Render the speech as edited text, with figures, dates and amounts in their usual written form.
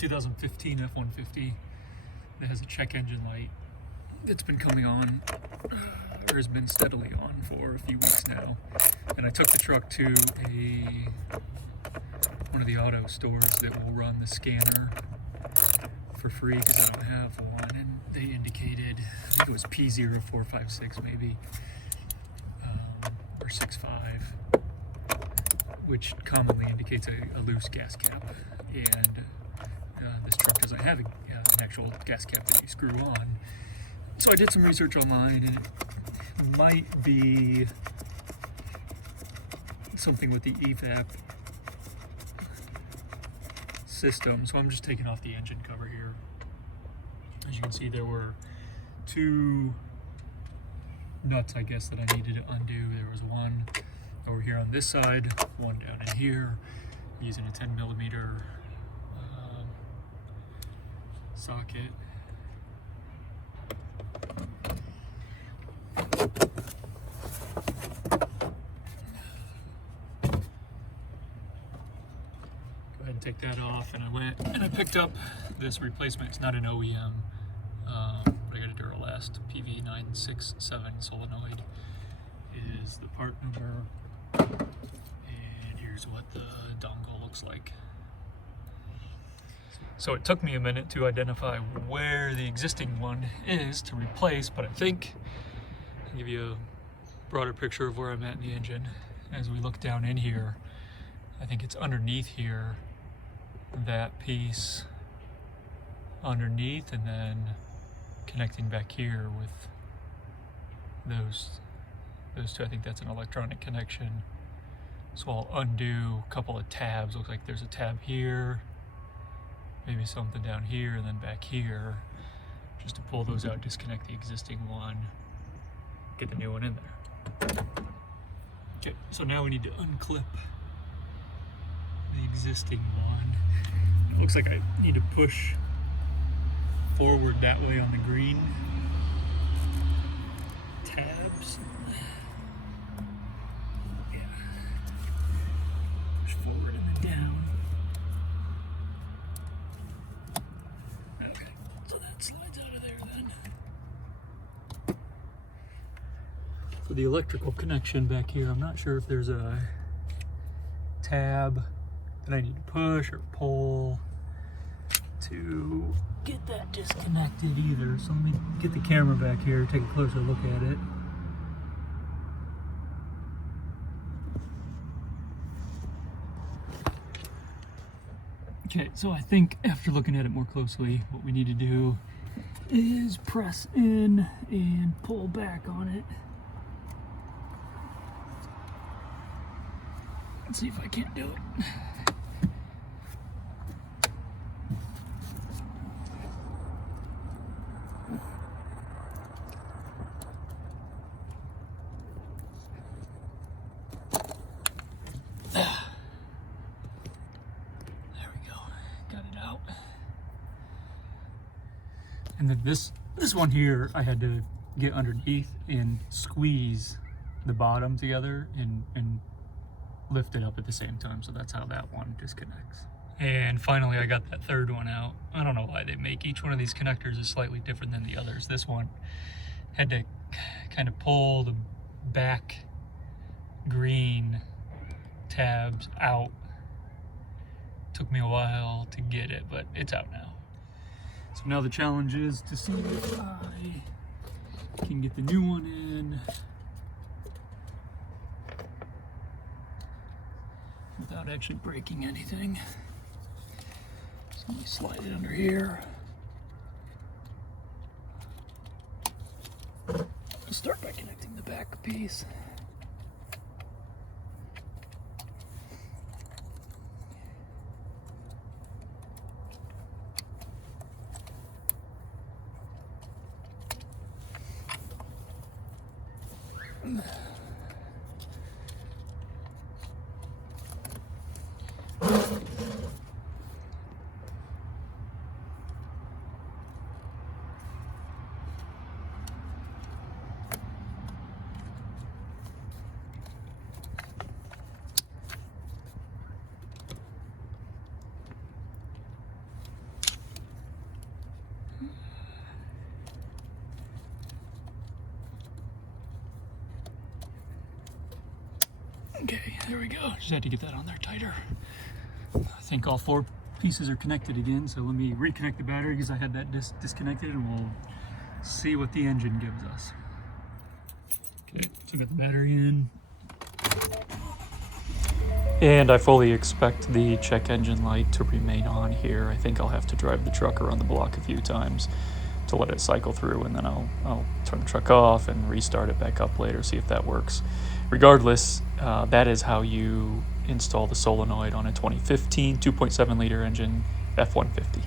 2015 F-150 that has a check engine light that's been coming on, or has been steadily on for a few weeks now. And I took the truck to one of the auto stores that will run the scanner for free because I don't have one, and they indicated, I think it was P2450 maybe, or 65, which commonly indicates a loose gas cap, and this truck doesn't have an actual gas cap that you screw on. So I did some research online, and it might be something with the evap system. So I'm just taking off the engine cover here. As you can see, there were two nuts, I guess, that I needed to undo. There was one over here on this side, one down in here, using a 10mm socket. And take that off, and I went and I picked up this replacement. It's not an OEM, but I got a Duralast PV967 solenoid is the part number, and here's what the dongle looks like. So it took me a minute to identify where the existing one is to replace, but I think I'll give you a broader picture of where I'm at in the engine. As we look down in here, I think it's underneath here, that piece underneath, and then connecting back here with those two. I think that's an electronic connection. So I'll undo a couple of tabs. Looks like there's a tab here, maybe something down here, and then back here, just to pull those out, disconnect the existing one, get the new one in there. Okay, so now we need to unclip the existing one. It looks like I need to push forward that way on the green tabs. Yeah. Push forward and then down. Okay, so that slides out of there then. For the electrical connection back here, I'm not sure if there's a tab that I need to push or pull to get that disconnected either. So let me get the camera back here, take a closer look at it. Okay, so I think after looking at it more closely, what we need to do is press in and pull back on it. Let's see if I can't do it. And then this one here, I had to get underneath and squeeze the bottom together and lift it up at the same time. So that's how that one disconnects. And finally, I got that third one out. I don't know why they make each one of these connectors is slightly different than the others. This one had to kind of pull the back green tabs out. Took me a while to get it, but it's out now. So now the challenge is to see if I can get the new one in without actually breaking anything. So let me slide it under here. I'll start by connecting the back piece. Okay, there we go. Just had to get that on there tighter. I think all 4 pieces are connected again, so let me reconnect the battery because I had that disconnected, and we'll see what the engine gives us. Okay, so I got the battery in. And I fully expect the check engine light to remain on here. I think I'll have to drive the truck around the block a few times to let it cycle through, and then I'll turn the truck off and restart it back up later, see if that works. Regardless, that is how you install the solenoid on a 2015 2.7 liter engine F-150.